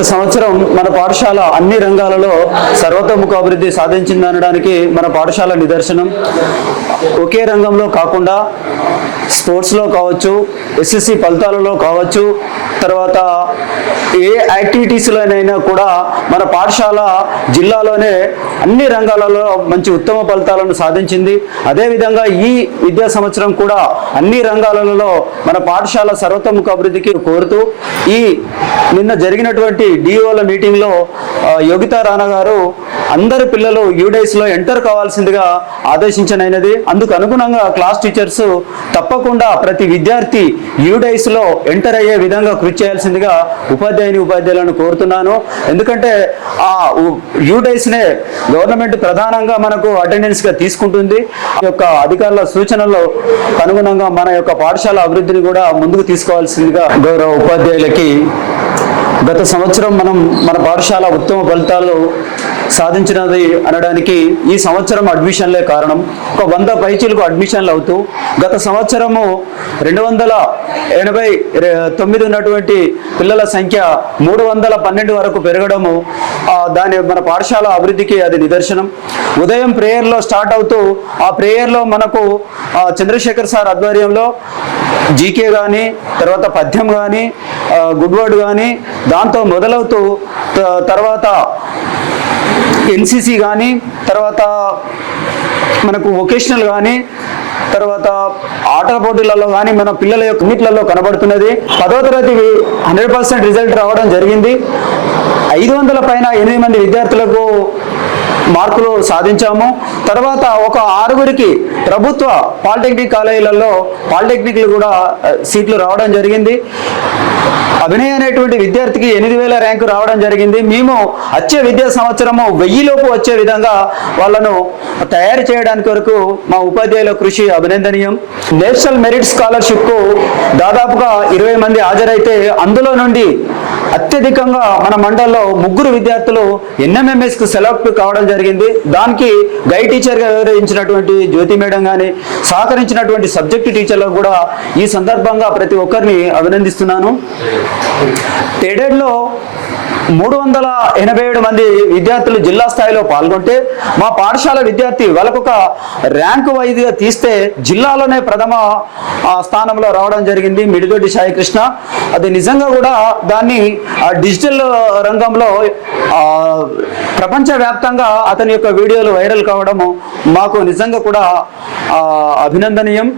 గత సంవత్సరం మన పాఠశాల అన్ని రంగాలలో సర్వతోముఖ అభివృద్ధి సాధించిందనడానికి మన పాఠశాల నిదర్శనం. ఒకే రంగంలో కాకుండా స్పోర్ట్స్లో కావచ్చు, ఎస్ఎస్సి ఫలితాలలో కావచ్చు, తర్వాత ఏ యాక్టివిటీస్లోనైనా కూడా మన పాఠశాల జిల్లాలోనే అన్ని రంగాలలో మంచి ఉత్తమ ఫలితాలను సాధించింది. అదేవిధంగా ఈ విద్యా సంవత్సరం కూడా అన్ని రంగాలలో మన పాఠశాల సర్వతోముఖ అభివృద్ధికి కోరుతూ ఈ నిన్న జరిగినటువంటి డిఓల మీటింగ్లో యోగితా రాణా గారు అందరు పిల్లలు యూడైస్లో ఎంటర్ కావాల్సిందిగా ఆదేశించనైనది. అందుకు అనుగుణంగా క్లాస్ టీచర్స్ తప్పకుండా ప్రతి విద్యార్థి యూడైస్లో ఎంటర్ అయ్యే విధంగా కృషి చేయాల్సిందిగా ఉపాధ్యాయులను కోరుతున్నాను. ఎందుకంటే ఆ యూడైస్నే గవర్నమెంట్ ప్రధానంగా మనకు అటెండెన్స్గా తీసుకుంటుంది. ఈ యొక్క అధికారుల సూచనల్లో అనుగుణంగా మన యొక్క పాఠశాల అభివృద్ధిని కూడా ముందుకు తీసుకోవాల్సిందిగా గౌరవ ఉపాధ్యాయులకి గత సంవత్సరం మన పాఠశాల ఉత్తమ ఫలితాలు సాధించినది అనడానికి ఈ సంవత్సరం అడ్మిషన్లే కారణం. ఒక 100 పైచీలకు అడ్మిషన్లు అవుతూ గత సంవత్సరము 289 ఉన్నటువంటి పిల్లల సంఖ్య 312 వరకు పెరగడము దాని మన పాఠశాల అభివృద్ధికి అది నిదర్శనం. ఉదయం ప్రేయర్లో స్టార్ట్ అవుతూ ఆ ప్రేయర్లో మనకు చంద్రశేఖర్ సార్ ఆధ్వర్యంలో జీకే కానీ, తర్వాత పద్యం కానీ, గుడ్ వర్డ్ కానీ దాంతో మొదలవుతూ తర్వాత ఎన్సిసి కానీ, తర్వాత మనకు వొకేషనల్ కానీ, తర్వాత ఆటల పోటీలలో కానీ మన పిల్లల యొక్క అన్నిట్లలో కనబడుతున్నది. 10వ తరగతి 100% రిజల్ట్ రావడం జరిగింది. 500 పైన 8 మంది విద్యార్థులకు మార్కులు సాధించాము. తర్వాత ఒక 6గురికి ప్రభుత్వ పాలిటెక్నిక్ కాలేజీలలో పాలిటెక్నిక్లు కూడా సీట్లు రావడం జరిగింది. అభినయ్ అనేటువంటి విద్యార్థికి 8000 ర్యాంకు రావడం జరిగింది. మేము వచ్చే విద్యా సంవత్సరము 1000 లోపు వచ్చే విధంగా వాళ్ళను తయారు చేయడానికి వరకు మా ఉపాధ్యాయుల కృషి అభినందనీయం. నేషనల్ మెరిట్ స్కాలర్షిప్కు దాదాపుగా 20 మంది హాజరైతే అందులో నుండి అత్యధికంగా మన మండలంలో 3 విద్యార్థులు ఎన్ఎంఎంఎస్కు సెలెక్ట్ కావడం జరిగింది. దానికి గైడ్ టీచర్గా వ్యవహరించినటువంటి జ్యోతి మేడం కానీ, సహకరించినటువంటి సబ్జెక్ట్ టీచర్లకు కూడా ఈ సందర్భంగా ప్రతి ఒక్కరిని అభినందిస్తున్నాను. టెడెడ్లో 387 మంది విద్యార్థులు జిల్లా స్థాయిలో పాల్గొంటే మా పాఠశాల విద్యార్థి వాళ్ళకొక ర్యాంకు వైద్యుగా తీస్తే జిల్లాలోనే ప్రథమ స్థానంలో రావడం జరిగింది మిడిదొడ్డి సాయి కృష్ణ. అది నిజంగా కూడా దాన్ని డిజిటల్ రంగంలో ప్రపంచవ్యాప్తంగా అతని యొక్క వీడియోలు వైరల్ కావడము మాకు నిజంగా కూడా అభినందనీయం.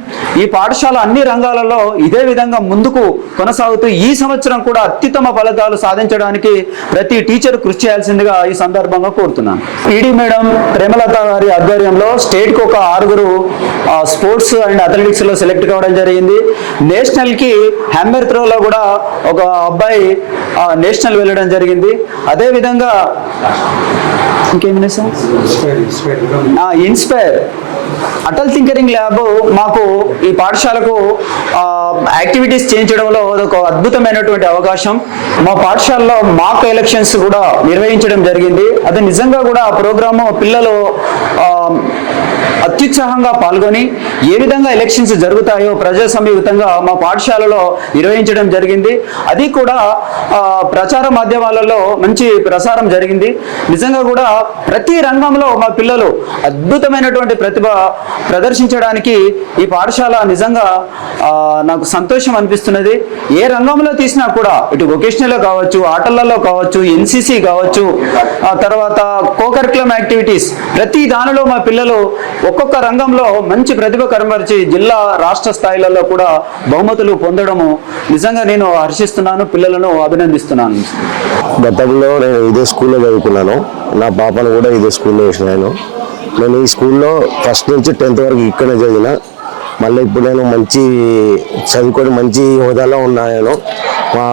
ఈ పాఠశాల అన్ని రంగాలలో ఇదే విధంగా ముందుకు కొనసాగుతూ ఈ సంవత్సరం కూడా అత్యుత్తమ ఫలితాలు సాధించడానికి ప్రతి టీచర్ కృషి చేయాల్సిందిగా ఈ సందర్భంగా కోరుతున్నాను. పీడీ మేడం ప్రేమలత గారి ఆధ్వర్యంలో స్టేట్కి ఒక 6 స్పోర్ట్స్ అండ్ అథ్లెటిక్స్ లో సెలెక్ట్ కావడం జరిగింది. నేషనల్ కి హ్యామర్ త్రోలో కూడా ఒక అబ్బాయి నేషనల్ వెళ్ళడం జరిగింది. అదే విధంగా ఇంకేమైనా ఇన్స్పైర్ అటల్ థింకరింగ్ ల్యాబ్ మాకు ఈ పాఠశాలకు యాక్టివిటీస్ చేయించడంలో ఒక అద్భుతమైనటువంటి అవకాశం. మా పాఠశాలలో మాక్ ఎలక్షన్స్ కూడా నిర్వహించడం జరిగింది. అది నిజంగా కూడా ఆ ప్రోగ్రాము పిల్లలు అత్యుత్సాహంగా పాల్గొని ఏ విధంగా ఎలక్షన్స్ జరుగుతాయో ప్రజాసమీయుతంగా మా పాఠశాలలో నిర్వహించడం జరిగింది. అది కూడా ప్రచార మాధ్యమాలలో మంచి ప్రసారం జరిగింది. నిజంగా కూడా ప్రతి రంగంలో మా పిల్లలు అద్భుతమైనటువంటి ప్రతిభ ప్రదర్శించడానికి ఈ పాఠశాల నిజంగా నాకు సంతోషం అనిపిస్తున్నది. ఏ రంగంలో తీసినా కూడా ఇటు వొకేషనల్లో కావచ్చు, ఆటలలో కావచ్చు, ఎన్సిసి కావచ్చు, తర్వాత కోకరికులం యాక్టివిటీస్ ప్రతి దానిలో మా పిల్లలు ఒక్కొక్క రంగంలో మంచి ప్రతిభ కనబరిచి జిల్లా రాష్ట్ర స్థాయిలలో కూడా బహుమతులు పొందడము నిజంగా నేను హర్షిస్తున్నాను, పిల్లలను అభినందిస్తున్నాను. గతంలో నేను ఇదే స్కూల్లో చదువుకున్నాను. నా పాపను కూడా ఇదే స్కూల్లో వేసినాను. నేను ఈ స్కూల్లో ఫస్ట్ నుంచి 10th వరకు ఇక్కడే చదివిన. మళ్ళీ ఇప్పుడు నేను మంచి చదువుకొని మంచి హోదాలో ఉన్నాను. మా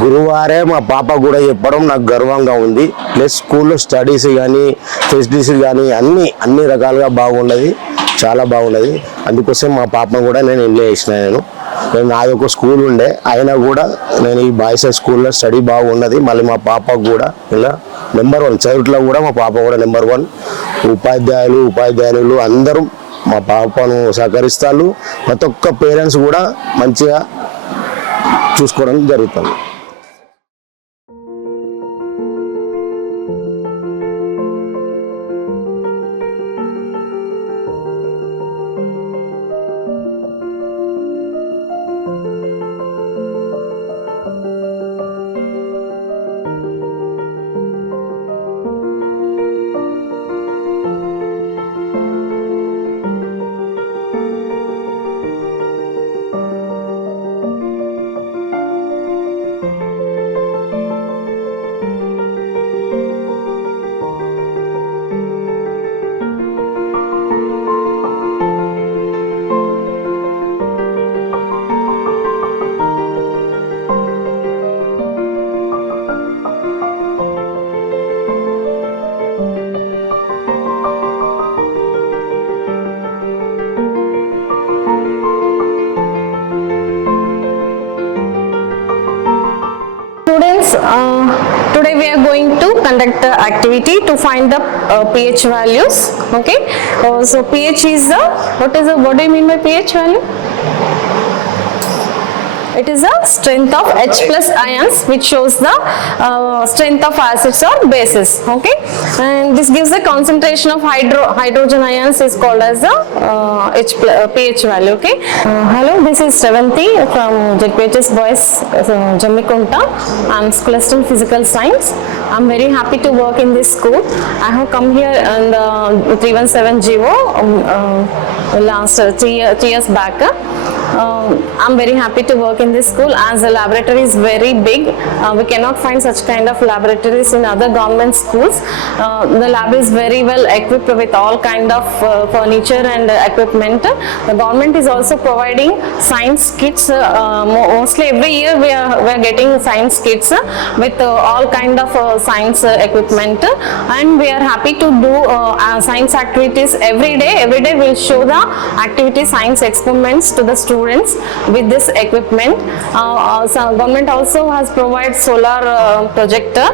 గురువారే మా పాప కూడా చెప్పడం నాకు గర్వంగా ఉంది. ప్లస్ స్కూల్లో స్టడీస్ కానీ ఫెసిలిటీస్ కానీ అన్ని రకాలుగా బాగున్నది, చాలా బాగున్నది. అందుకోసం మా పాపను కూడా నేను ఇంట్లో వేసినాను. నేను నాది ఒక స్కూల్ ఉండే, అయినా కూడా నేను ఈ బాయ్స్ స్కూల్లో స్టడీ బాగున్నది. మళ్ళీ మా పాపకు కూడా ఇలా నెంబర్ 1 చదువుట్లో కూడా మా పాప కూడా నెంబర్ 1. ఉపాధ్యాయులు అందరూ మా పాపను సహకరిస్తారు. ప్రతి ఒక్క పేరెంట్స్ కూడా మంచిగా చూసుకోవడం జరుగుతుంది. Today we are going to conduct the activity to find the pH values. Okay. So pH is the what do you mean by pH value? It is the strength of H plus ions, which shows the strength of acids or bases. Okay, and this gives the concentration of hydrogen ions is called as the pH value. Okay. Hello, this is Sevanthi from JPHS Boys Jammikunta. I'm school assistant physical science. I'm very happy to work in this school. I have come here in the 317 GO last 3 years back. I'm very happy to work in this school as the laboratory is very big. We cannot find such kind of laboratories in other government schools. The lab is very well equipped with all kind of furniture and equipment. The government is also providing science kits. Mostly every year we are getting science kits with all kind of science equipment, and we are happy to do science activities every day. Every day we'll show the activity science experiments to the students with this equipment. So government also has provided solar projector.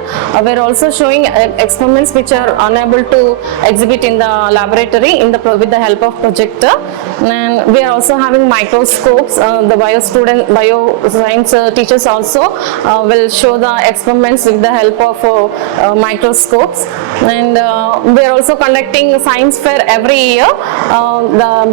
We're also showing experiments which are unable to exhibit in the laboratory with the help of projector. And we are also having microscopes. The bioscience teachers also will show the experiments with the help of microscopes. And we are also conducting science fair every year.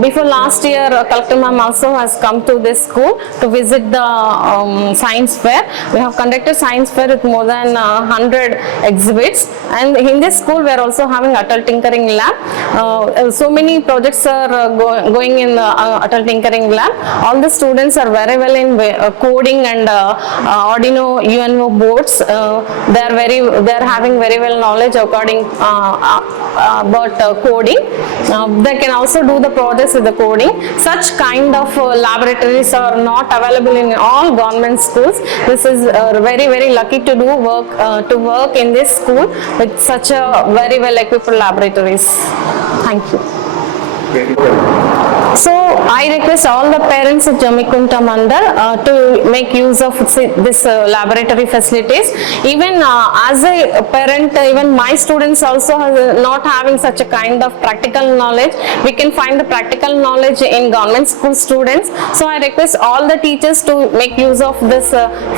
Before last year, Collector Ma'am also has come to this school to visit the science fair. We have conducted science fair with more than 100 exhibits, and in this school we are also having Atal Tinkering Lab. So many projects are going in the Atal Tinkering Lab. All the students are very well in coding and Arduino UNO boards. They are having very well knowledge according about coding. They can also do the projects with the coding. Such kind of laboratories are not available in all government schools. This is very lucky to work in this school with such a very well equipped laboratories. Thank you. So I request all the parents of Jammikunta Mandal to make use of this laboratory facilities. Even as a parent, even my students also not having such a kind of practical knowledge. We can find the practical knowledge in government school students. So I request all the teachers to make use of this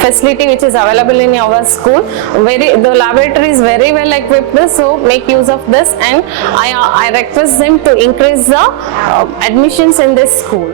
facility which is available in our school. The laboratory is very well equipped, so make use of this, and I request them to increase the admissions in this school.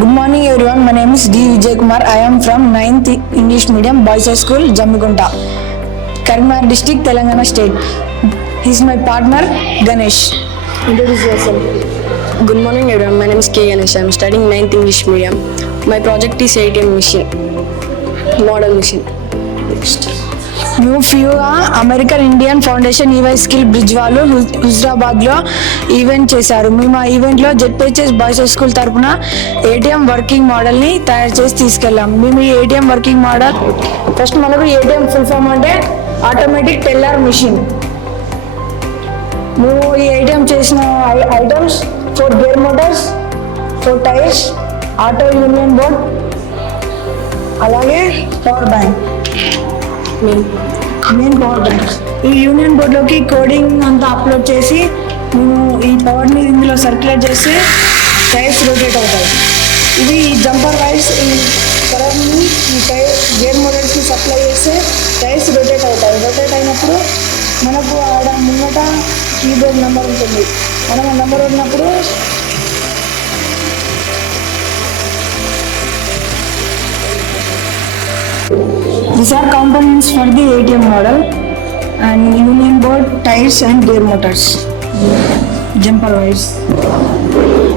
Good morning everyone, my name is D. Vijay Kumar. I am from 9th English Medium Boys High School, Jammigunta, Karimnagar District, Telangana State. He is my partner, Ganesh. Introduce yourself. Good morning everyone, my name is K. Ganesh. I am studying 9th English Medium. My project is ATM machine, model machine. Next. మేము ఫ్యూగా American Indian foundation EY skill bridge వాళ్ళు హుజరాబాద్లో event చేశారు. మేము ఆ ఈవెంట్లో ZPHS boys high school తరఫున ATM working మోడల్ని తయారు చేసి తీసుకెళ్ళాం. మేము ఈ ఏటీఎం వర్కింగ్ మోడల్ ఫస్ట్ మనకు ఏటీఎం ఫుల్ ఫామ్ అంటే ఆటోమేటిక్ టెల్లర్ మిషన్. మేము ఈ ఏటీఎం చేసిన items 4 gear motors, 4 tyres, Arduino board, అలాగే power bank, main power bank. ఈ యూనియన్ బోర్డ్లోకి కోడింగ్ అంతా అప్లోడ్ చేసి మేము ఈ పవర్ని ఇందులో సర్క్యులేట్ చేస్తే టైర్స్ రొటేట్ అవుతాయి. ఇవి ఈ జంపర్ వైర్స్ ఈ కరెంట్ని ఈ గేర్ మోటార్స్కి సప్లై చేస్తే టైర్స్ రొటేట్ అవుతాయి. రొటేట్ అయినప్పుడు మనకు ఆడ ముంగట కీబోర్డ్ నెంబర్ ఉంటుంది. మనం ఆ నెంబర్ ఉన్నప్పుడు these are components for the ATM model and union board, tires and gear motors. Jumper wires.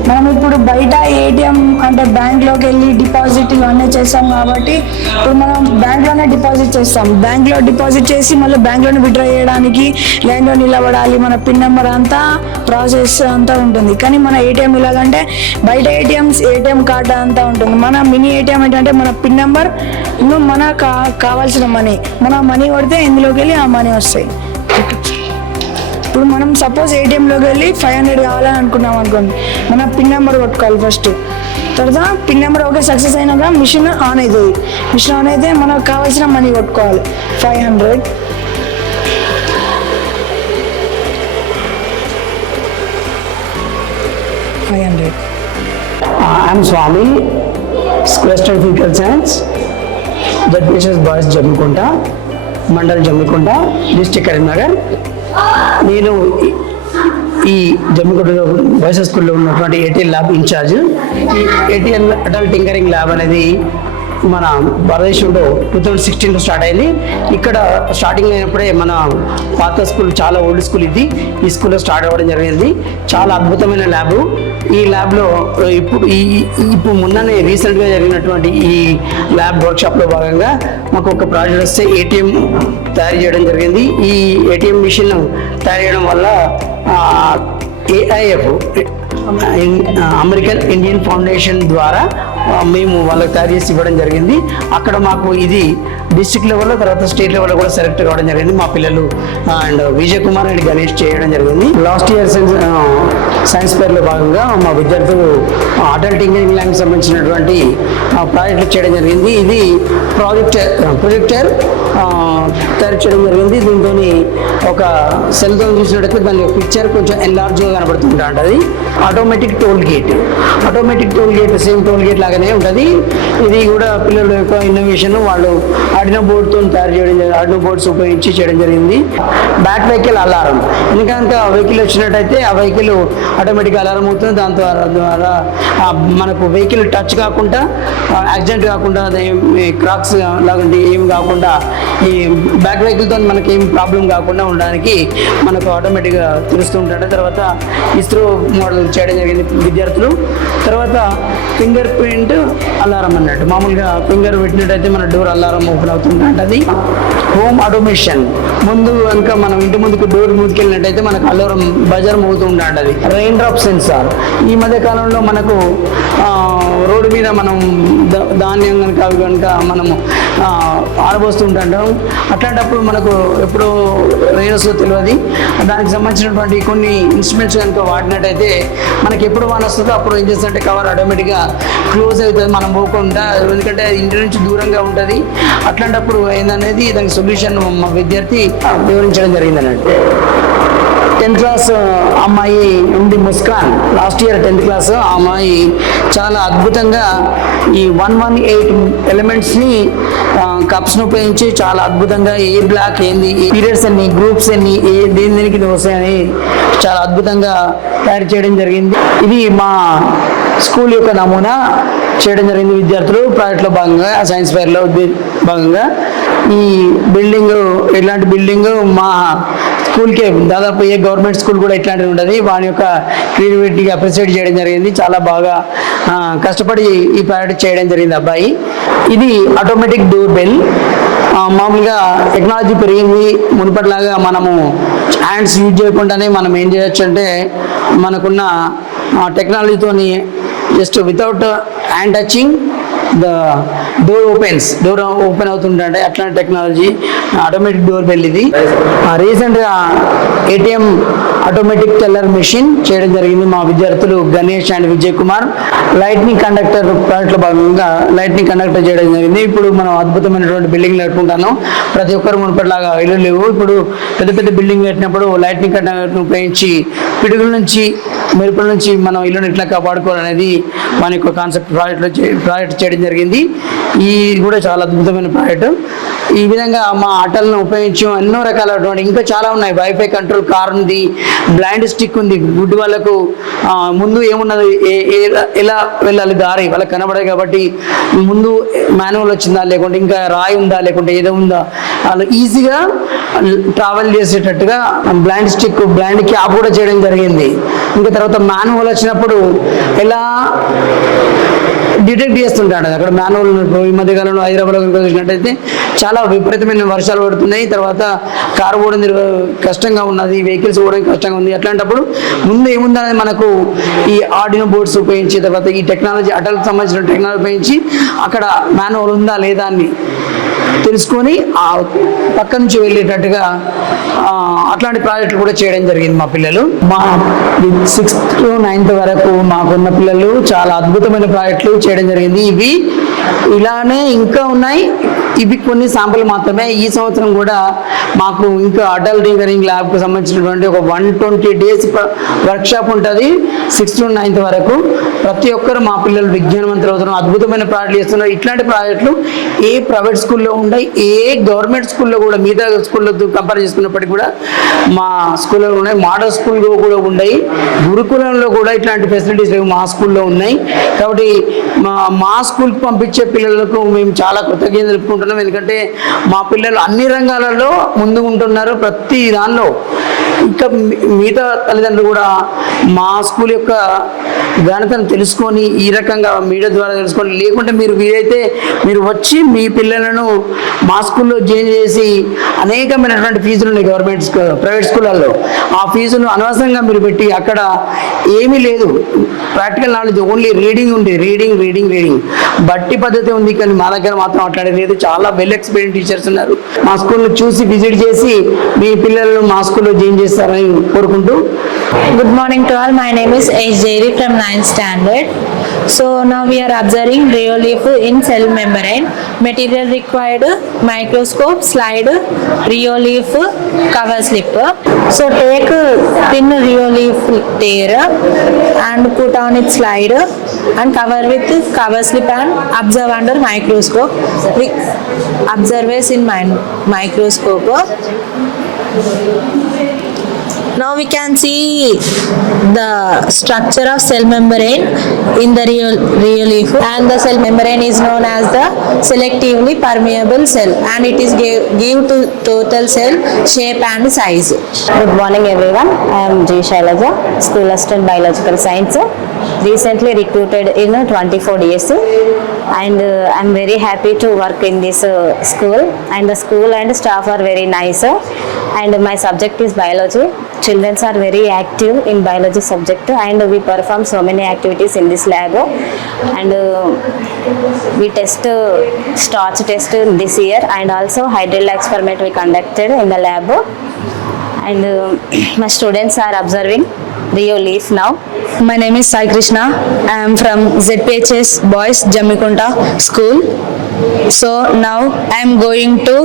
మనం ఇప్పుడు బయట ఏటీఎం అంటే బ్యాంక్లోకి వెళ్ళి డిపాజిట్ ఇవన్నీ చేస్తాం కాబట్టి ఇప్పుడు మనం బ్యాంక్లోనే డిపాజిట్ చేస్తాం. బ్యాంక్లో డిపాజిట్ చేసి మళ్ళీ బ్యాంక్లోనే విత్డ్రా చేయడానికి లైన్లో నిలబడాలి, మన పిన్ నెంబర్ అంతా ప్రాసెస్ అంతా ఉంటుంది. కానీ మన ఏటీఎం ఇలాగంటే బయట ఏటీఎం కార్డు అంతా ఉంటుంది. మన మినీ ఏటీఎం ఏంటంటే మన పిన్ నెంబర్ మన కావాల్సిన మనీ కొడితే ఇందులోకి వెళ్ళి ఆ మనీ వస్తాయి. ఇప్పుడు మనం సపోజ్ ఏటీఎంలోకి వెళ్ళి 500 కావాలని అనుకున్నాం అనుకోండి, మన పిన్ నెంబర్ కొట్టుకోవాలి ఫస్ట్. తర్వాత పిన్ నెంబర్ ఓకే సక్సెస్ అయినాక మిషన్ ఆన్ అవుతుంది. మిషన్ ఆన్ అయితే మనకు కావాల్సిన మనీ కొట్టుకోవాలి 500. I'm Swami, Question Physical Science, ZPSS Boys Jammikunta, Mandal Jammikunta, District Karimnagar. నేను ఈ జమ్మికుంటలో బాయ్స్ స్కూల్లో ఉన్నటువంటి ఏటీఎల్ ల్యాబ్ ఇన్ఛార్జ్. ఈ ఏటీఎల్ అడల్ట్ టింకరింగ్ ల్యాబ్ అనేది మన భారతదేశంలో 2016లో స్టార్ట్ అయింది. ఇక్కడ స్టార్టింగ్ అయినప్పుడే మన పాత స్కూల్, చాలా ఓల్డ్ స్కూల్ ఇది, ఈ స్కూల్లో స్టార్ట్ అవ్వడం జరిగింది. చాలా అద్భుతమైన ల్యాబ్. ఈ ల్యాబ్లో ఇప్పుడు మొన్ననే రీసెంట్గా జరిగినటువంటి ఈ ల్యాబ్ వర్క్షాప్లో భాగంగా మాకు ఒక ప్రాజెక్ట్ వస్తే ఏటీఎం తయారు చేయడం జరిగింది. ఈ ఏటీఎం మిషన్ తయారు చేయడం వల్ల AIF అమెరికన్ ఇండియన్ ఫౌండేషన్ ద్వారా మేము వాళ్ళకి తయారు చేసి ఇవ్వడం జరిగింది. అక్కడ మాకు ఇది డిస్ట్రిక్ట్ లెవెల్లో, తర్వాత స్టేట్ లెవెల్లో కూడా సెలెక్ట్ కావడం జరిగింది. మా పిల్లలు అండ్ విజయ్ కుమార్ అండ్ గణేష్ చేయడం జరిగింది. లాస్ట్ ఇయర్ సైన్స్ ఫేర్లో భాగంగా మా విద్యార్థులు అడల్ట్ టింకరింగ్ ల్యాబ్కి సంబంధించినటువంటి ప్రాజెక్టులు చేయడం జరిగింది. ఇది ప్రొజెక్టర్ తయారు చేయడం జరిగింది. దీంతో ఒక సెల్తో చూసినట్టయితే దాని పిక్చర్ కొంచెం ఎన్లార్జ్గా కనబడుతుంటా ఉంటుంది. Automatic toll gate same toll gate లాగానే ఉంటుంది. ఇది కూడా పిల్లల యొక్క ఇన్నోవేషన్. వాళ్ళు ఆర్డినో బోర్డ్తో తయారు చేయడం జరిగింది, ఆర్డినో బోర్డ్స్ ఉపయోగించి చేయడం జరిగింది. బ్యాక్ వెహికల్ అలారం, ఎందుకంటే వెహికల్ వచ్చినట్టయితే ఆ వెహికల్ ఆటోమేటిక్గా అలారం అవుతుంది. దాని ద్వారా మనకు వెహికల్ టచ్ కాకుండా, యాక్సిడెంట్ కాకుండా, క్రాక్స్ లాంటి ఏం కాకుండా, ఈ బ్యాక్ వెహికల్తో మనకి ఏం ప్రాబ్లం కాకుండా ఉండడానికి మనకు ఆటోమేటిక్గా తెలుస్తూ ఉంటాడు. తర్వాత ఇస్రో మోడల్ చేయడం జరిగింది విద్యార్థులు. తర్వాత ఫింగర్ ప్రింట్ అలారం అన్నట్టు, మామూలుగా ఫింగర్ పెట్టినట్టయితే మన డోర్ అలారం ఓపెన్ అవుతుంటుంది. హోమ్ ఆటోమేషన్, ముందు కనుక మనం ఇంటి ముందుకు డోర్ ముందుకెళ్ళినట్టయితే మనకు అలారం బజార్ మోగుతూ ఉంటుంది. రెయిన్ డ్రాప్ సెన్సార్, ఈ మధ్య కాలంలో మనకు రోడ్డు మీద మనం ధాన్యం కనుక మనము ఆరబోస్తూ ఉంటాం. అట్లాంటప్పుడు మనకు ఎప్పుడు రెయిన్ వస్తుందో తెలియదు. దానికి సంబంధించినటువంటి కొన్ని ఇన్స్ట్రుమెంట్స్ కనుక వాడినట్టయితే మనకి ఎప్పుడు వాన వస్తుందో అప్పుడు ఏం చేస్తుంటే కవర్ ఆటోమేటిక్గా క్లోజ్ అవుతుంది, మనం పోకుండా. ఎందుకంటే ఇంటి నుంచి దూరంగా ఉంటుంది. అట్లాంటప్పుడు ఏందనేది దానికి సొల్యూషన్ మా విద్యార్థి వివరించడం జరిగింది అన్నట్టు. 10th క్లాస్ అమ్మాయి ఉంది Muskan, last year 10th class. ఆ అమ్మాయి చాలా అద్భుతంగా ఈ 118 ఎలిమెంట్స్ని కప్స్ను ఉపయోగించి చాలా అద్భుతంగా ఏ బ్లాక్ ఏంది, ఏ పీరియడ్స్ ఎన్ని, గ్రూప్స్ ఎన్ని, దేనికి వస్తాయని చాలా అద్భుతంగా తయారు చేయడం జరిగింది. ఇది మా స్కూల్ యొక్క నమూనా చేయడం జరిగింది విద్యార్థులు ప్రాజెక్ట్లో భాగంగా, సైన్స్ ఫేర్లో భాగంగా. ఈ బిల్డింగ్, ఇలాంటి బిల్డింగ్ మా స్కూల్కే దాదాపు ఏ గవర్నమెంట్ స్కూల్ కూడా ఇట్లాంటిది ఉంటుంది. వాని యొక్క క్రియేటివిటీగా అప్రిషియేట్ చేయడం జరిగింది. చాలా బాగా కష్టపడి ఈ ప్రాజెక్ట్ చేయడం జరిగింది అబ్బాయి. ఇది ఆటోమేటిక్ డోర్ బెల్. మామూలుగా టెక్నాలజీ పెరిగింది. మునుపటిలాగా మనము హ్యాండ్స్ యూజ్ చేయకుండానే మనం ఏం చేయొచ్చు అంటే, మనకున్న టెక్నాలజీతోని just without hand touching the door open అవుతుంటే అట్లాంటి టెక్నాలజీ ఆటోమేటిక్ డోర్ బెల్ ఇది. రీసెంట్గా ఏటీఎం ఆటోమేటిక్ టెల్లర్ మెషిన్ చేయడం జరిగింది మా విద్యార్థులు గణేష్ అండ్ విజయ్ కుమార్. లైట్నింగ్ కండక్టర్ ప్రాజెక్ట్లో భాగంగా లైట్నింగ్ కండక్టర్ చేయడం జరిగింది. ఇప్పుడు మనం అద్భుతమైనటువంటి బిల్డింగ్లు కట్టుకుంటాను. ప్రతి ఒక్కరు మునుపటిలాగా ఇల్లు లేవు. ఇప్పుడు పెద్ద పెద్ద బిల్డింగ్ కట్టినప్పుడు లైట్నింగ్ కండక్టర్ను ఉపయోగించి పిడుగుల నుంచి, మెరుపుల నుంచి మనం ఇల్లును ఎట్లా కాపాడుకోవాలనేది మన యొక్క కాన్సెప్ట్ ప్రాజెక్ట్ చేయడం జరిగింది. ఇది కూడా చాలా అద్భుతమైన ప్రాజెక్టు. ఈ విధంగా మా ఆటలను ఉపయోగించి ఎన్నో రకాలైనటువంటి ఇంకా చాలా ఉన్నాయి. వైఫై కంట్రోల్ కార్ ఉంది, బ్లైండ్ స్టిక్ ఉంది, గుడ్డి వాళ్ళకు ముందు ఏమున్నది, ఎలా వెళ్ళాలి దారి వాళ్ళకి కనబడాయి కాబట్టి ముందు మాన్యువల్ వచ్చిందా లేకుంటే ఇంకా రాయి ఉందా లేకుంటే ఏదో ఉందా వాళ్ళు ఈజీగా ట్రావెల్ చేసేటట్టుగా బ్లైండ్ స్టిక్, బ్లైండ్ క్యాప్ కూడా చేయడం జరిగింది. ఇంకా తర్వాత మాన్యువల్ వచ్చినప్పుడు ఎలా డిటెక్ట్ చేస్తుంటాడు అక్కడ మాన్యువల్. ఈ మధ్యకాలంలో హైదరాబాద్లో చూసినట్టయితే చాలా విపరీతమైన వర్షాలు పడుతున్నాయి, తర్వాత కారు పోవడం కష్టంగా ఉన్నది, వెహికల్స్ పోవడం కష్టంగా ఉంది. అట్లాంటప్పుడు ముందు ఏముందనేది మనకు ఈ ఆర్డినో బోర్డ్స్ ఉపయోగించి, తర్వాత ఈ టెక్నాలజీ అటల్కి సంబంధించిన టెక్నాలజీ ఉపయోగించి అక్కడ మాన్యువల్ ఉందా లేదా అని తెలుసుకొని ఆ పక్క నుంచి వెళ్ళేటట్టుగా అట్లాంటి ప్రాజెక్టులు కూడా చేయడం జరిగింది. మా పిల్లలు మా 6th to 9th వరకు మాకున్న పిల్లలు చాలా అద్భుతమైన ప్రాజెక్టులు చేయడం జరిగింది. ఇవి ఇలానే ఇంకా ఉన్నాయి, ఇవి కొన్ని శాంపుల్ మాత్రమే. ఈ సంవత్సరం కూడా మాకు ఇంకా అడల్ట్ టింకరింగ్ ల్యాబ్కు సంబంధించినటువంటి ఒక 120 days వర్క్షాప్ ఉంటుంది 6th to 9th వరకు. ప్రతి ఒక్కరు మా పిల్లలు విజ్ఞానవంతులు అవుతున్నారు, అద్భుతమైన ప్రాజెక్టులు చేస్తున్నారు. ఇట్లాంటి ప్రాజెక్టులు ఏ ప్రైవేట్ స్కూల్లో ఉన్నాయి, ఏ గవర్నమెంట్ స్కూల్లో కూడా మిగతా స్కూళ్ళతో కంపేర్ చేసుకున్నప్పటికీ కూడా మా స్కూల్లో ఉన్నాయి. మోడల్ స్కూల్లో కూడా ఉన్నాయి, గురుకులంలో కూడా ఇట్లాంటి ఫెసిలిటీస్ లేవు, మా స్కూల్లో ఉన్నాయి. కాబట్టి మా స్కూల్కి పంపించే పిల్లలకు మేము చాలా కృతజ్ఞతలు తెలుపుకుంటున్నాం. ఎందుకంటే మా పిల్లలు అన్ని రంగాలలో ముందు ఉంటున్నారు, ప్రతి దానిలో. ఇంకా మిగతా తల్లిదండ్రులు కూడా మా స్కూల్ యొక్క ఘనతను తెలుసుకొని ఈ రకంగా మీడియా ద్వారా తెలుసుకొని, లేకుంటే మీరు వీలైతే మీరు వచ్చి మీ పిల్లలను మా స్కూల్లో జాయిన్ చేసి అనేకమైనటువంటి ఫీజులు ఉన్నాయి గవర్నమెంట్ స్కూల్, ప్రైవేట్ స్కూళ్ళల్లో. ఆ ఫీజును అనవసరంగా మీరు పెట్టి అక్కడ ఏమీ లేదు, ప్రాక్టికల్ నాలెడ్జ్ ఓన్లీ రీడింగ్ ఉంది, రీడింగ్ రీడింగ్ రీడింగ్ బట్టి పద్ధతి ఉంది. కానీ మా దగ్గర మాత్రం అట్లాంటి లేదు. చాలా వెల్ ఎక్స్పీరియన్స్ టీచర్స్ ఉన్నారు. మా స్కూల్లో చూసి విజిట్ చేసి మీ పిల్లలను మా స్కూల్లో జాయిన్ చేస్తారని కోరుకుంటూ. Good morning to all. My name is H. Jerry from 9th standard. So now we are observing rheolith in cell membrane. Material required: microscope, slide, rheolith, cover slip. So take thin rheolith tear and put on its slide and cover with cover slip and observe under microscope. Observe in microscope. Now we can see the structure of cell membrane in the rheolith, and the cell membrane is known as the selectively permeable cell, and it is give to total cell shape and size. Good morning everyone. I am G. Shailaja, School Assistant Biological Science. Recently recruited in 24 days, and I am very happy to work in this school, and the school and staff are very nice, and my subject is biology. Children are very active in biology subject, and we perform so many activities in this lab, and we test starch test this year, and also hydrilla experiment we conducted in the lab, and my students are observing rheolith now. My name is Sai Krishna. I am from ZPHS Boys Jammikunta School. So now I am going to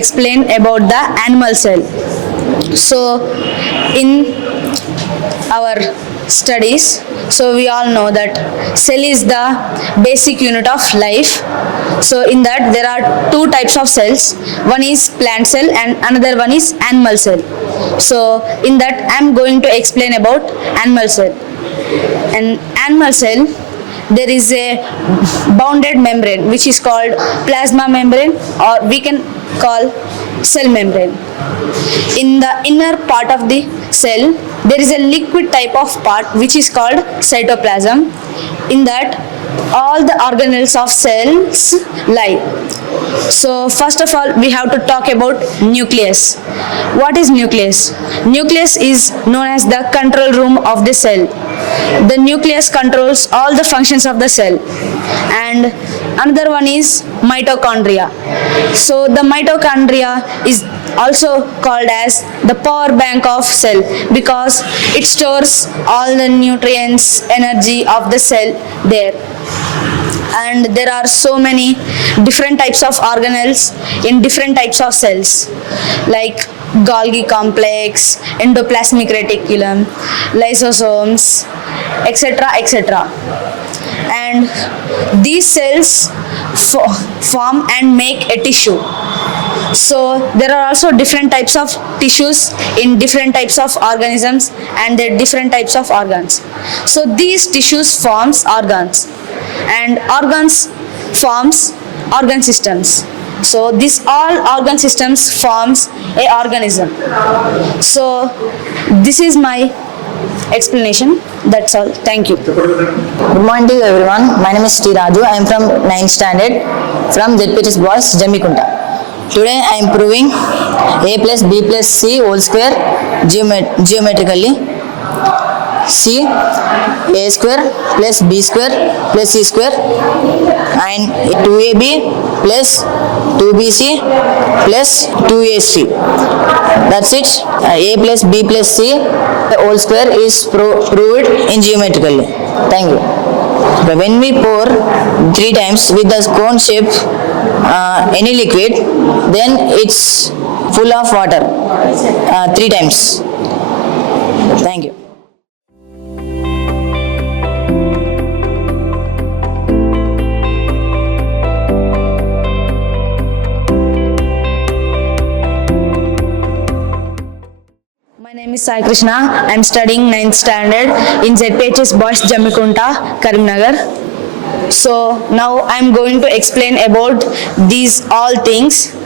explain about the animal cell. So in our studies, so we all know that cell is the basic unit of life. So in that there are two types of cells. One is plant cell and another one is animal cell. So in that I am going to explain about animal cell. And animal cell, there is a bounded membrane which is called plasma membrane, or we can call cell membrane. In the inner part of the cell, there is a liquid type of part which is called cytoplasm. In that all the organelles of cells lie. So first of all we have to talk about nucleus. What is nucleus? Nucleus is known as the control room of the cell. The nucleus controls all the functions of the cell. And another one is mitochondria. So the mitochondria is also called as the power bank of cell, because it stores all the nutrients, energy of the cell there. And there are so many different types of organelles in different types of cells, like Golgi complex, endoplasmic reticulum, lysosomes, etc., etc. And these cells form and make a tissue. So there are also different types of tissues in different types of organisms and their different types of organs. So these tissues forms organs and organs forms organ systems. So these all organ systems forms a organism. So this is my explanation. That's all. Thank you. Good morning to everyone. My name is Sri Raju. I am from 9th standard from ZPHS Boys, Jammikunta. Today I am proving a plus b plus c whole square geometrically. C a square plus b square plus c square and 2ab plus 2bc plus 2ac. That's it. A plus b plus c the whole square is proved in geometrically. Thank you. So when we pour 3 times with the cone shape any liquid, then it's full of water 3 times. Thank you. My name is Sai Krishna. I am studying 9th standard in ZPHS Boys, Jammikunta, Karimnagar. So now I am going to explain about these all things.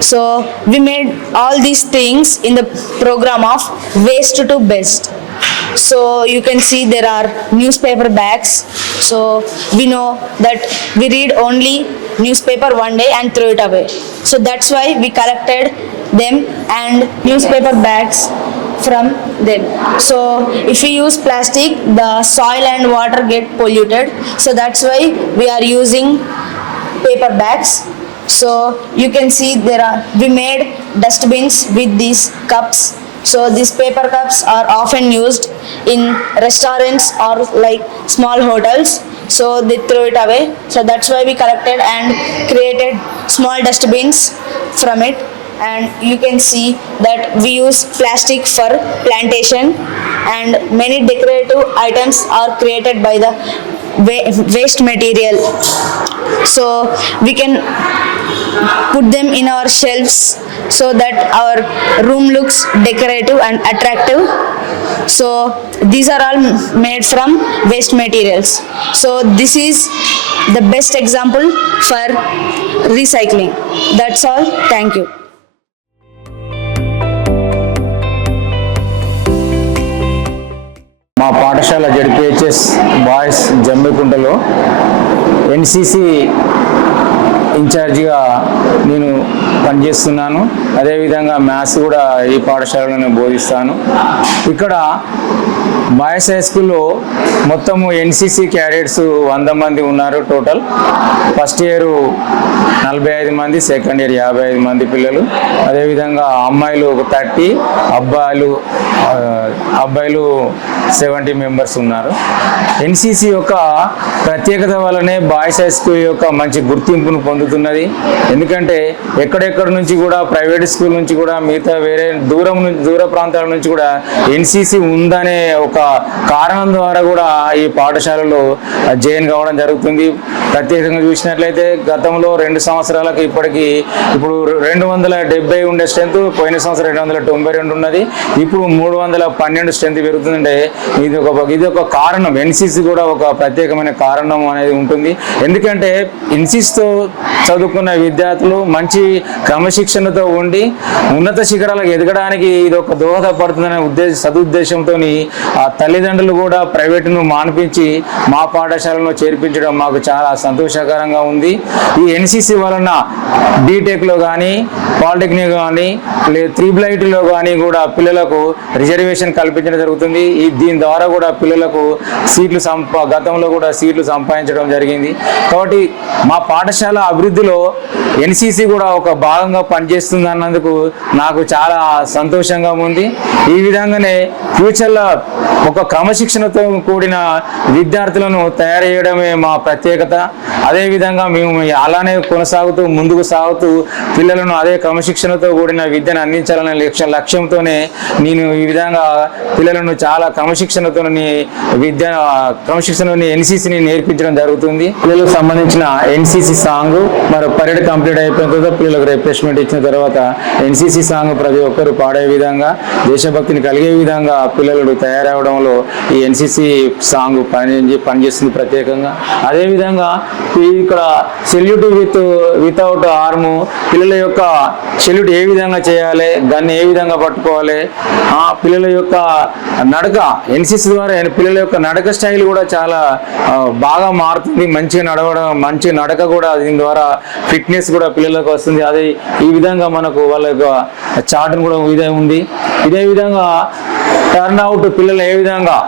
So we made all these things in the program of waste to best. So you can see there are newspaper bags. So we know that we read only newspaper one day and throw it away. So that's why we collected them and newspaper bags from them. So if we use plastic, the soil and water get polluted. So that's why we are using paper bags. So you can see we made dustbins with these cups. So these paper cups are often used in restaurants or like small hotels. So they throw it away. So that's why we collected and created small dustbins from it. And you can see that we use plastic for plantation and many decorative items are created by the waste material. So we can put them in our shelves so that our room looks decorative and attractive. So these are all made from waste materials. So this is the best example for recycling. That's all. Thank you. మా పాఠశాల ZPHS boys జమ్మికుంటలో ఎన్సిసి ఇన్ఛార్జిగా నేను పనిచేస్తున్నాను. అదేవిధంగా మ్యాథ్స్ కూడా ఈ పాఠశాలలో నేను బోధిస్తాను. ఇక్కడ బాయ్స్ హై స్కూల్లో మొత్తము ఎన్సిసి క్యాడెట్స్ 100 మంది ఉన్నారు టోటల్. ఫస్ట్ ఇయర్ 45 మంది, సెకండ్ ఇయర్ 55 మంది పిల్లలు. అదేవిధంగా అమ్మాయిలు 30, అబ్బాయిలు 70 మెంబర్స్ ఉన్నారు. ఎన్సిసి యొక్క ప్రత్యేకత వల్లనే బాయ్స్ హై స్కూల్ యొక్క మంచి గుర్తింపును పొందుతున్నది. ఎందుకంటే ఎక్కడెక్కడ నుంచి కూడా ప్రైవేట్ స్కూల్ నుంచి కూడా మిగతా వేరే దూర ప్రాంతాల నుంచి కూడా ఎన్సిసి ఉందనే ఒక కారణం ద్వారా కూడా ఈ పాఠశాలలో జాయిన్ కావడం జరుగుతుంది. ప్రత్యేకంగా చూసినట్లయితే గతంలో 2 సంవత్సరాలకు ఇప్పటికి ఇప్పుడు 270 ఉండే స్ట్రెంత్, పోయిన సంవత్సరం 292 ఉన్నది. ఇప్పుడు 312 స్ట్రెంత్ పెరుగుతుందంటే ఇది ఒక కారణం. ఎన్సిసి కూడా ఒక ప్రత్యేకమైన కారణం అనేది ఉంటుంది. ఎందుకంటే ఎన్సిసితో చదువుకున్న విద్యార్థులు మంచి క్రమశిక్షణతో ఉండి ఉన్నత శిఖరాలకు ఎదగడానికి ఇది ఒక దోహదపడుతుందనే సదుద్దేశంతో ఆ తల్లిదండ్రులు కూడా ప్రైవేటును మాన్పించి మా పాఠశాలలో చేర్పించడం మాకు చాలా సంతోషకరంగా ఉంది. ఈ ఎన్సిసి వలన బీటెక్లో కానీ, పాలిటెక్నిక్ కానీ, త్రిబుల్ కానీ కూడా పిల్లలకు రిజర్వేషన్ కల్పించడం జరుగుతుంది. దీని ద్వారా కూడా పిల్లలకు గతంలో కూడా సీట్లు సంపాదించడం జరిగింది. కాబట్టి మా పాఠశాల అభివృద్ధిలో ఎన్సిసి కూడా ఒక భాగంగా పనిచేస్తుంది అన్నందుకు నాకు చాలా సంతోషంగా ఉంది. ఈ విధంగానే ఫ్యూచర్లో ఒక క్రమశిక్షణతో కూడిన విద్యార్థులను తయారు చేయడమే మా ప్రత్యేకత. అదేవిధంగా మేము అలానే కొనసాగుతూ ముందుకు సాగుతూ పిల్లలను అదే క్రమశిక్షణతో కూడిన విద్యను అందించాలనే లక్ష్యంతోనే నేను ఈ విధంగా పిల్లలను చాలా క్రమశిక్షణతోని ఎన్సీసీని నేర్పించడం జరుగుతుంది. పిల్లలకు సంబంధించిన ఎన్సీసీ సాంగ్ మరి పరేడ్ కంప్లీట్ అయిపోయిన తర్వాత పిల్లలకు రిఫ్రెష్మెంట్ ఇచ్చిన తర్వాత ఎన్సీసీ సాంగ్ ప్రతి ఒక్కరు పాడే విధంగా దేశభక్తిని కలిగే విధంగా పిల్లలు తయారవడంలో ఈ ఎన్సీసీ సాంగ్ పనిచేస్తుంది ప్రత్యేకంగా. అదేవిధంగా ఇక్కడ సెల్యూట్ వితౌట్ ఆర్మ్ పిల్లల యొక్క సెల్యూట్ ఏ విధంగా చేయాలి, దాన్ని ఏ విధంగా పట్టుకోవాలి, పిల్లల యొక్క నడక ఎన్సీసీ ద్వారా పిల్లల యొక్క నడక స్టైల్ కూడా చాలా బాగా మారుతుంది. మంచిగా నడవడం, మంచి నడక కూడా దీని ద్వారా ఫిట్నెస్ కూడా పిల్లలకు వస్తుంది. అదే ఈ విధంగా మనకు వాళ్ళ యొక్క చార్ట్ను కూడా ఇదే ఉంది. ఇదే విధంగా టర్న్అవుట్ పిల్లలు ఏ విధంగా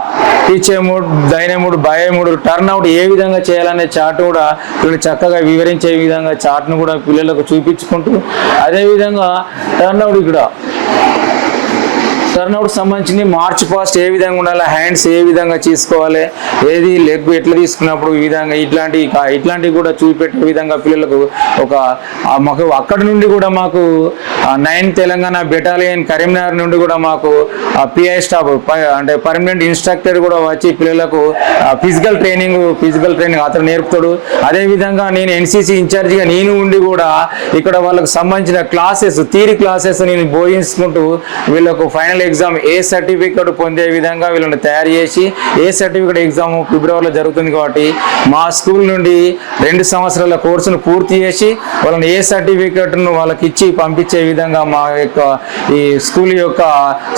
టీచర్ మూడ్, డైనమోడ్, బయోమోడ్, టర్న్అవుట్ ఏ విధంగా చేయాలనే చార్ట్ కూడా పిల్లలు చక్కగా వివరించే విధంగా చార్ట్ను కూడా పిల్లలకు చూపించుకుంటూ అదేవిధంగా టర్న్అవుట్ సంబంధించి మార్చ్ పాస్ట్ ఏ విధంగా ఉండాలి, హ్యాండ్స్ ఏ విధంగా తీసుకోవాలి, ఏది లెగ్ ఎట్లా తీసుకున్నప్పుడు ఈ విధంగా ఇట్లాంటివి కూడా చూపెట్టే విధంగా పిల్లలకు మాకు అక్కడి నుండి కూడా మాకు 9 తెలంగాణ బెటాలియన్ కరీంనగర్ నుండి కూడా మాకు పిఐ స్టాఫ్ అంటే పర్మనెంట్ ఇన్స్ట్రక్టర్ కూడా వచ్చి పిల్లలకు ఫిజికల్ ట్రైనింగ్ అతను నేర్పుతాడు. అదేవిధంగా నేను ఎన్సీసీ ఇన్ఛార్జిగా నేను ఉండి కూడా ఇక్కడ వాళ్ళకు సంబంధించిన థియరీ క్లాసెస్ నేను బోధించుకుంటూ వీళ్ళకు ఫైనల్ ఎగ్జామ్ ఏ సర్టిఫికేట్ పొందే విధంగా వీళ్ళని తయారు చేసి ఏ సర్టిఫికేట్ ఎగ్జామ్ ఫిబ్రవరిలో జరుగుతుంది కాబట్టి మా స్కూల్ నుండి 2 సంవత్సరాల కోర్సును పూర్తి చేసి వాళ్ళని ఏ సర్టిఫికేట్ను వాళ్ళకి ఇచ్చి పంపించే విధంగా మా యొక్క ఈ స్కూల్ యొక్క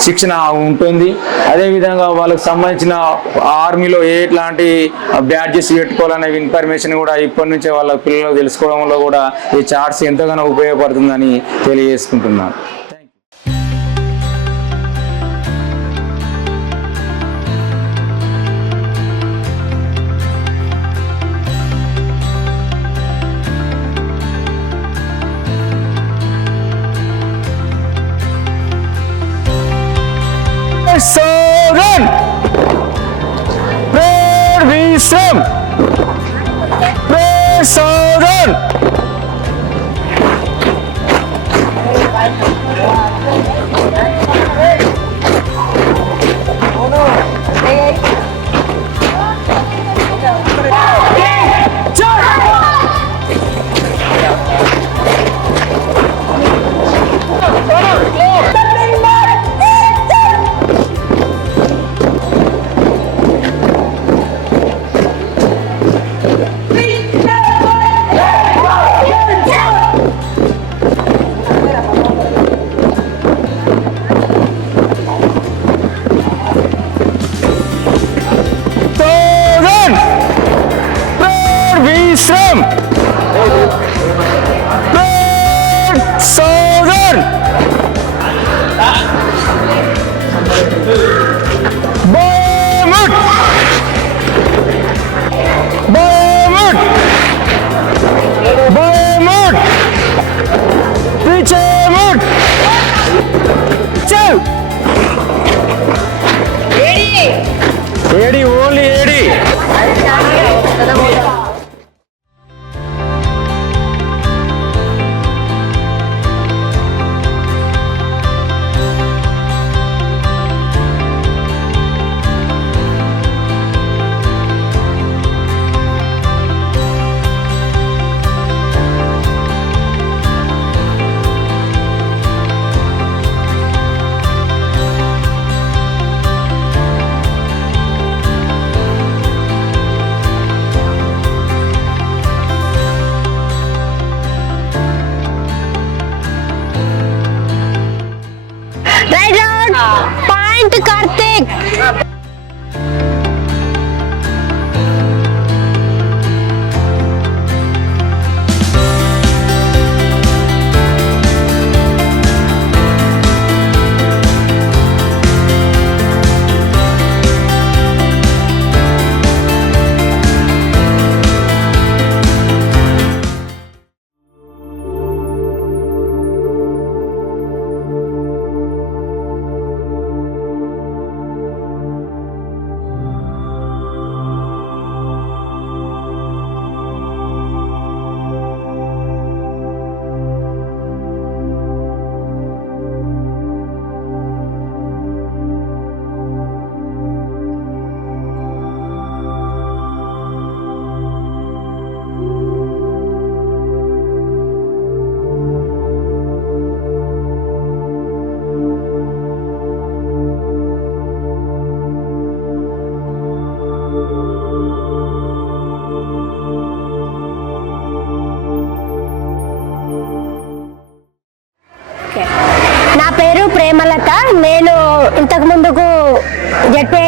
శిక్షణ ఉంటుంది. అదేవిధంగా వాళ్ళకి సంబంధించిన ఆర్మీలో ఎట్లాంటి బ్యాడ్జెస్ పెట్టుకోవాలనే ఇన్ఫర్మేషన్ కూడా ఇప్పటి నుంచే వాళ్ళ పిల్లలకు తెలుసుకోవడంలో కూడా ఈ చార్ట్స్ ఎంతగానో ఉపయోగపడుతుందని తెలియజేసుకుంటున్నాను. So run! Prayer we sing! Pray so run!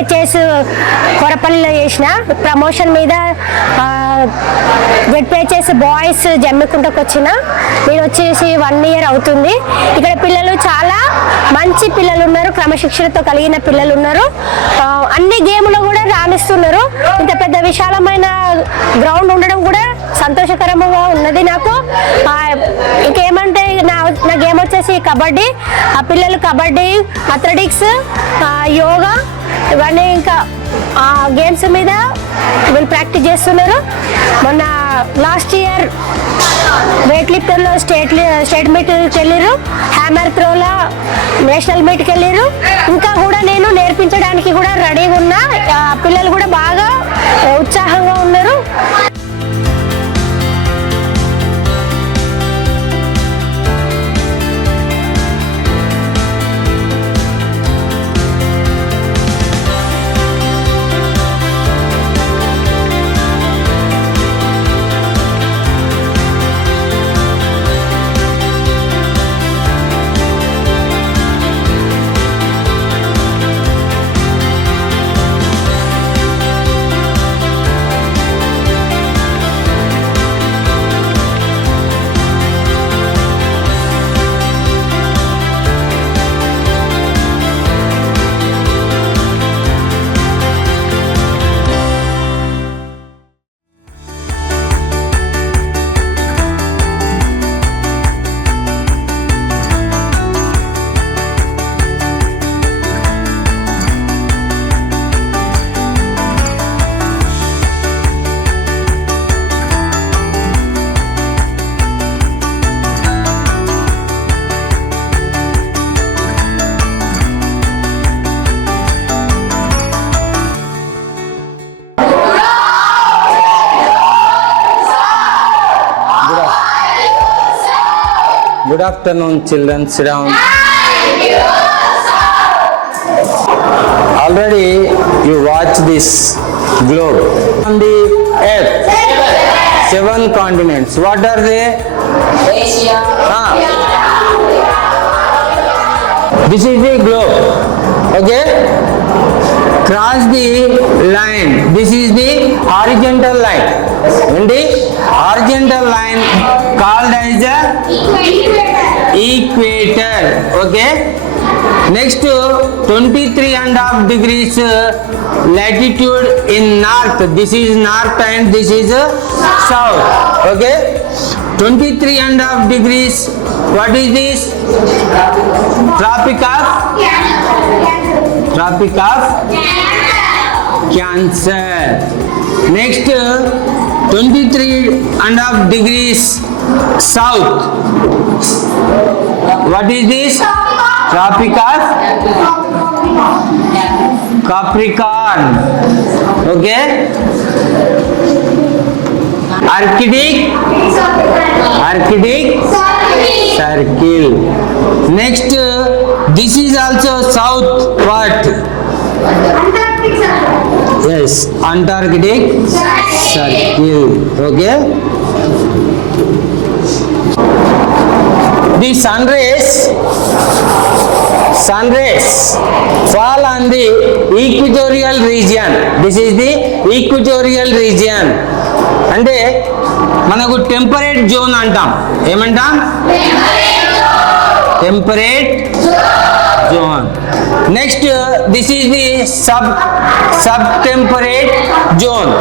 ZPHS కొరపల్లిలో చేసిన ప్రమోషన్ మీద జెడ్పిహెచ్ఎస్ బాయ్స్ జమ్మికుంటకు వచ్చిన. నేను వచ్చేసి 1 year అవుతుంది. ఇక్కడ పిల్లలు చాలా మంచి పిల్లలు ఉన్నారు, క్రమశిక్షణతో కలిగిన పిల్లలు ఉన్నారు. అన్ని గేమ్లో కూడా రాణిస్తున్నారు. ఇంత పెద్ద విశాలమైన గ్రౌండ్ ఉండడం కూడా సంతోషకరంగా ఉన్నది నాకు. ఇంకేమంటే నా గేమ్ వచ్చేసి కబడ్డీ. ఆ పిల్లలు కబడ్డీ, అథ్లెటిక్స్, యోగా ఇవన్నీ ఇంకా గేమ్స్ మీద వీళ్ళు ప్రాక్టీస్ చేస్తున్నారు. మొన్న లాస్ట్ ఇయర్ వెయిట్ లిఫ్టర్లో స్టేట్ మీట్కి వెళ్ళారు, హ్యామర్ త్రోలో నేషనల్ మీట్కి వెళ్ళారు. ఇంకా కూడా నేను నేర్పించడానికి కూడా రెడీగా ఉన్నా. పిల్లలు కూడా బాగా ఉత్సాహంగా ఉన్నారు. Good afternoon, children. Sit down. Already you watched this globe. On the earth, 7 continents. What are they? Asia. This is the globe. Okay? Cross the line. This is the horizontal line. And the horizontal line called as the equator. Okay? Next 23.5 degrees latitude in north. This is north and this is south. Okay? 23.5 degrees. What is this? Tropic of Cancer. Next 23.5 degrees south. What is this? Tropic of Capricorn. Okay? Arctic Circle. Next, this is also south. What? Yes, Antarctic Circle. Okay? The sun rays fall on the equatorial region. This is the equatorial region. అంటే మనకు temperate zone అంటాం. ఏమంటాం? Temperate zone. Next this is the sub temperate zone.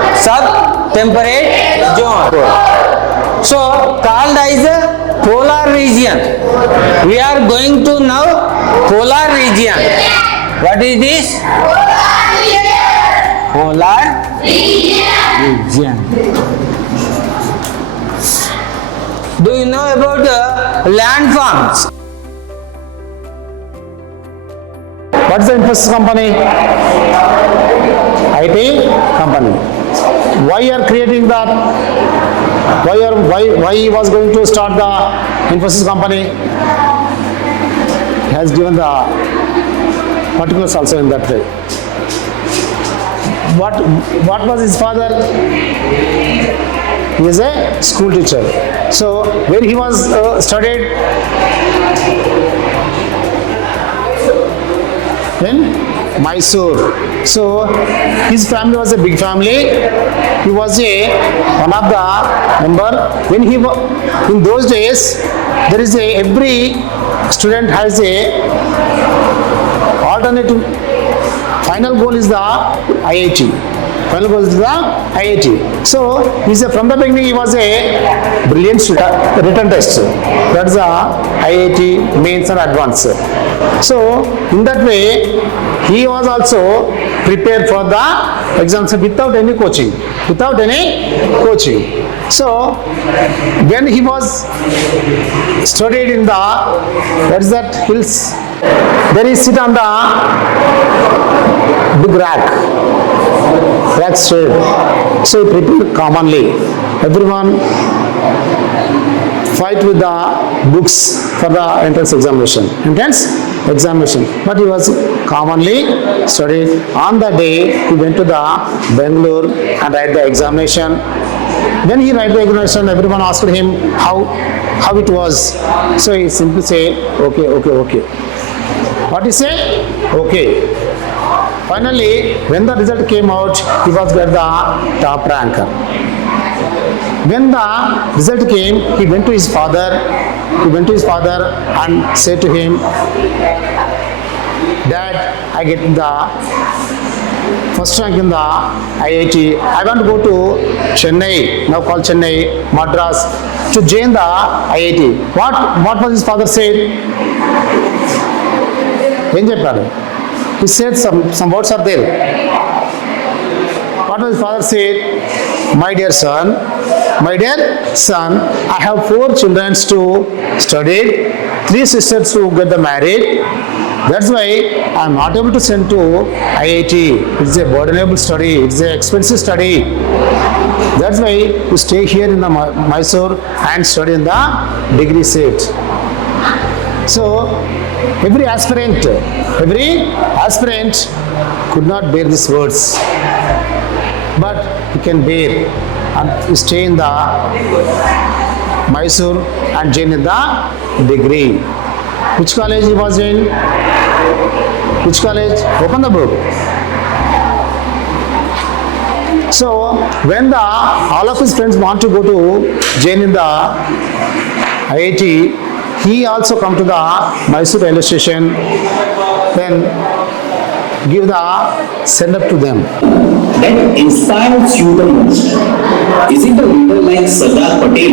So called as the polar region. We are going to now polar region. What is this? Polar region. Do you know about landforms? What is the Infosys company? IT company. Why you are creating that? Why he was going to start the Infosys company? He has given the particulars also in that way. What was his father? He is a school teacher. So where he was studied? In Mysore. So his family was a big family. He was one of the member. When he in those days, there is every student has a alternative. Final goal is the IIT. Final goal is the IIT. So from the beginning he was a brilliant student. Written test. That's the IIT mains and advanced. So in that way, he was also prepared for the exams without any coaching. So when he was studied in the hills, there he sit on the big rack straight. So he prepared commonly. Everyone fight with the books for the entrance examination. But he was commonly studied. On the day he went to the Bangalore and write the examination. When he write the examination, everyone asked him how it was. So he simply say okay. What he say? Okay. Finally, when the result came out, he was get the top rank. When the result came, he went to his father and said to him, Dad, I get the first rank in the IIT. I want to go to Chennai, now called Chennai, Madras, to join the IIT. What was his father said? He said some words are there. What was his father said? My dear son, I have 4 children to study, 3 sisters to get married. That's why I am not able to send to IIT. It's a burdenable study. It's an expensive study. That's why you stay here in the Mysore and study in the degree seat. So every aspirant could not bear these words, but he can bear and stay in the Mysore and join in the degree. Which college he was in? Which college? Open the book. So when all of his friends want to go to join in the IIT, he also come to the Mysore railway station, then give the send up to them. That inspires you the most? Is it a leader like Sardar Patel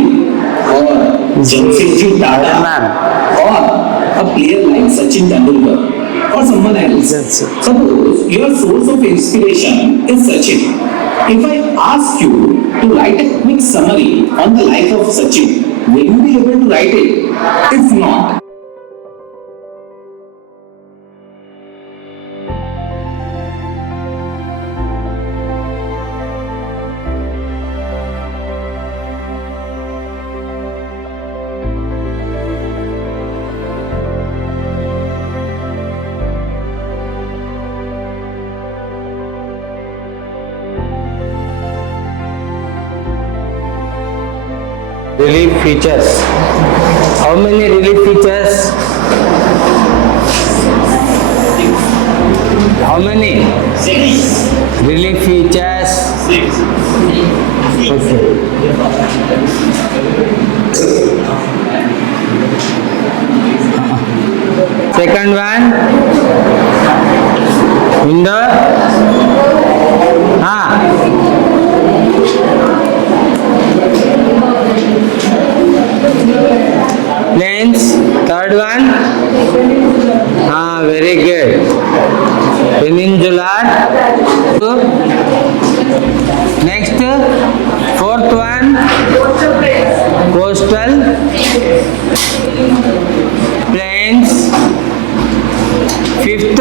or Jamshedji Tata or a player like Sachin Tendulkar or someone else? Suppose your source of inspiration is Sachin. If I ask you to write a quick summary on the life of Sachin, will you be able to write it? If not, relief features. How many relief features? How many? 6. Relief features? 6. Okay. Second one, window. Planes. Third one. Very good. Peninsular. Next, fourth one, coastal. Plains. Fifth,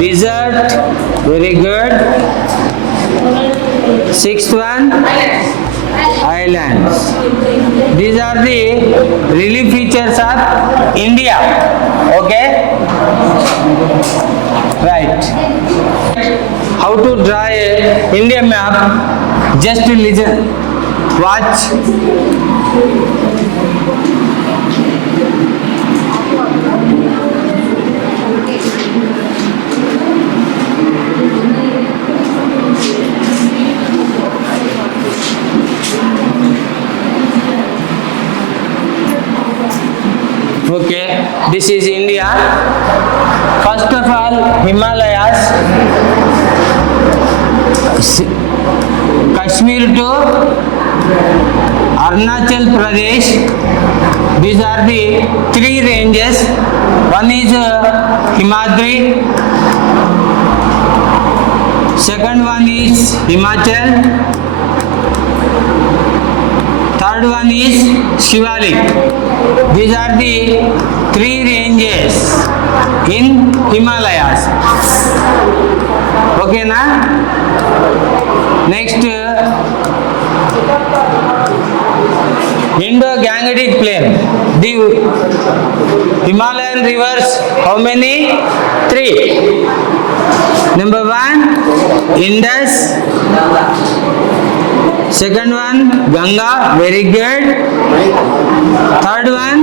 desert. Very good. Sixth one, islands. These are the relief features of India. Okay? Right. How to draw a India map? Just listen. Watch. This is India. First of all, Himalayas, Kashmir to Arunachal Pradesh. These are the 3 ranges. One is Himadri. Second one is Himachal. Third one is Shivalik. These are the 3 ranges in Himalayas. Okay na? Next, Indo-Gangetic Plain. The Himalayan rivers, how many? 3. Number 1, Indus. Second one, Ganga, very good. Third one,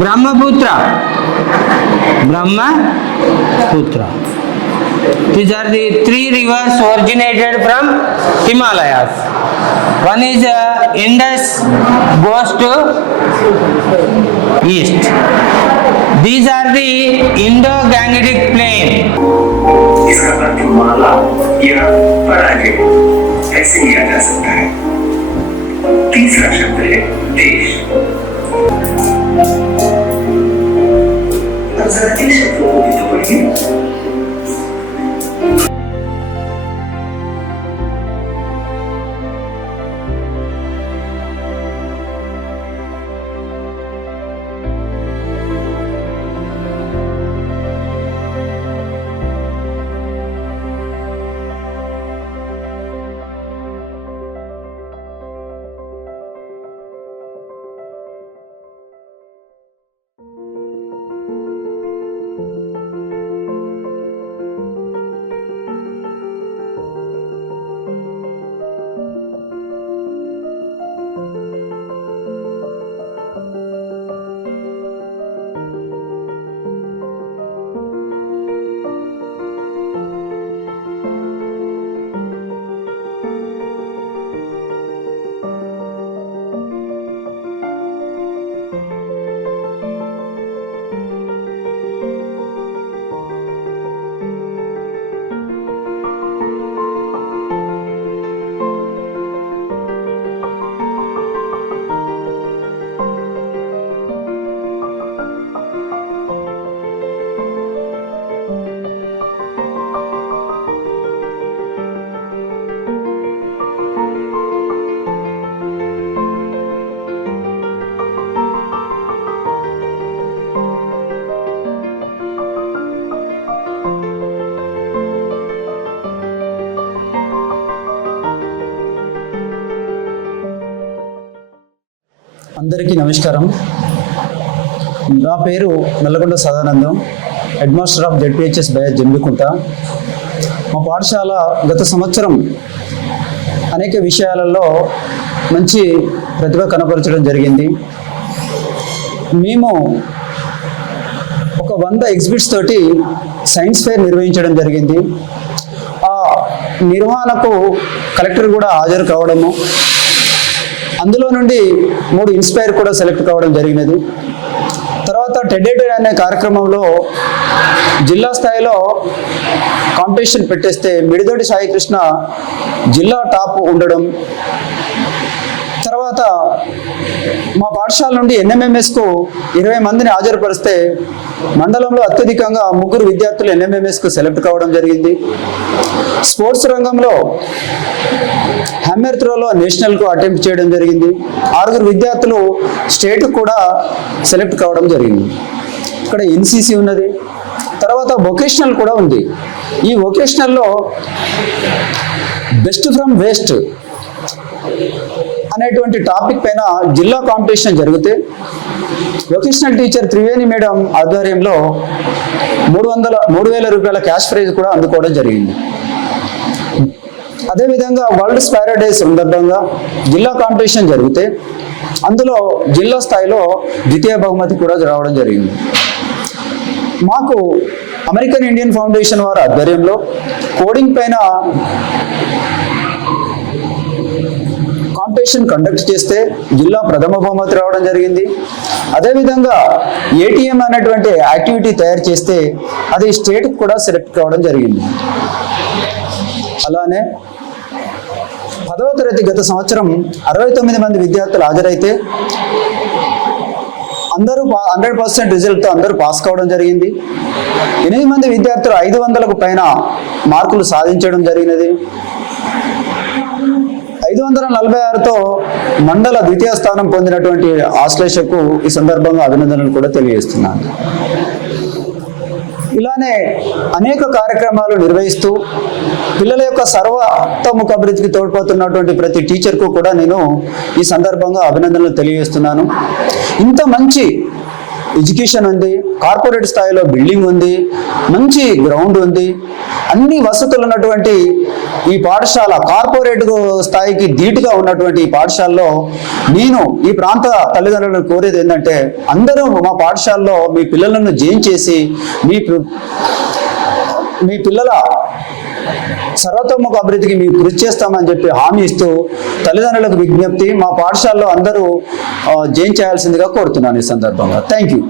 Brahmaputra. These are the 3 rivers originated from Himalayas. One is Indus, goes to east. These are the Indo-Gangetic Plain. इसका वर्णमाला या परागे ऐसे लिया जा सकता है। तीसरा शब्द है देश। अब जरा इन शब्दों को भी तो पढ़िए। అందరికీ నమస్కారం. నా పేరు నల్లగొండ Sadanandam, head master of ZPHS bias Jammikunta. మా పాఠశాల గత సంవత్సరం అనేక విషయాలలో మంచి ప్రతిభ కనపరచడం జరిగింది. మేము ఒక 100 ఎగ్జిబిట్స్ తోటి సైన్స్ ఫేర్ నిర్వహించడం జరిగింది. ఆ నిర్వహణకు కలెక్టర్ కూడా హాజరు కావడము, అందులో నుండి 3 ఇన్స్పైర్ కూడా సెలెక్ట్ కావడం జరిగినది. తర్వాత టెడేటెడ్ అనే కార్యక్రమంలో జిల్లా స్థాయిలో కాంపిటీషన్ పెట్టేస్తే మిడిదొడ్డి సాయి కృష్ణ జిల్లా టాప్ ఉండడం. తర్వాత మా పాఠశాల నుండి ఎన్ఎంఎంఎస్కు 20 మందిని హాజరుపరిస్తే మండలంలో అత్యధికంగా 3 విద్యార్థులు ఎన్ఎంఎంఎస్కు సెలెక్ట్ కావడం జరిగింది. స్పోర్ట్స్ రంగంలో హ్యామర్ త్రోలో నేషనల్కు అటెంప్ట్ చేయడం జరిగింది. 6 విద్యార్థులు స్టేట్ కూడా సెలెక్ట్ కావడం జరిగింది. ఇక్కడ ఎన్సిసి ఉన్నది, తర్వాత వొకేషనల్ కూడా ఉంది. ఈ వొకేషనల్లో బెస్ట్ ఫ్రమ్ వేస్ట్ అనేటువంటి టాపిక్ పైన జిల్లా కాంపిటీషన్ జరిగితే వొకేషనల్ టీచర్ త్రివేణి మేడం ఆధ్వర్యంలో 3,000 రూపాయల క్యాష్ ప్రైజ్ కూడా అందుకోవడం జరిగింది. అదేవిధంగా వరల్డ్ స్పైరో డే సందర్భంగా జిల్లా కాంపిటీషన్ జరిగితే అందులో జిల్లా స్థాయిలో ద్వితీయ బహుమతి కూడా రావడం జరిగింది. మాకు అమెరికన్ ఇండియన్ ఫౌండేషన్ వారి ఆధ్వర్యంలో కోడింగ్ పైన కాంపిటీషన్ కండక్ట్ చేస్తే జిల్లా ప్రథమ బహుమతి రావడం జరిగింది. అదేవిధంగా ఏటీఎం అనేటువంటి యాక్టివిటీ తయారు చేస్తే అది స్టేట్కి కూడా సెలెక్ట్ కావడం జరిగింది. అలానే 10వ తరగతి గత సంవత్సరం 69 మంది విద్యార్థులు హాజరైతే అందరూ 100% రిజల్ట్తో అందరూ పాస్ కావడం జరిగింది. 8 మంది విద్యార్థులు 500కు పైన మార్కులు సాధించడం జరిగినది. 546తో మండల ద్వితీయ స్థానం పొందినటువంటి ఆశ్లేషకు ఈ సందర్భంగా అభినందనలు కూడా తెలియజేస్తున్నాను. ఇలానే అనేక కార్యక్రమాలు నిర్వహిస్తూ పిల్లల యొక్క సర్వతోముఖ అభివృద్ధికి తోడ్పడుతున్నటువంటి ప్రతి టీచర్కు కూడా నేను ఈ సందర్భంగా అభినందనలు తెలియజేస్తున్నాను. ఇంత మంచి ఎడ్యుకేషన్ ఉంది, కార్పొరేట్ స్థాయిలో బిల్డింగ్ ఉంది, మంచి గ్రౌండ్ ఉంది, అన్ని వసతులు ఉన్నటువంటి ఈ పాఠశాల కార్పొరేట్ స్థాయికి ధీటుగా ఉన్నటువంటి ఈ పాఠశాలలో నేను ఈ ప్రాంత తల్లిదండ్రులను కోరేది ఏంటంటే అందరూ మా పాఠశాలలో మీ పిల్లలను జాయిన్ చేసి మీ పిల్లల సర్వతోముఖ అభివృద్ధికి మీకు కృషి చేస్తామని చెప్పి హామీ ఇస్తూ తల్లిదండ్రులకు విజ్ఞప్తి, మా పాఠశాలలో అందరూ జాయిన్ చేయాల్సిందిగా కోరుతున్నాను ఈ సందర్భంగా. Thank you.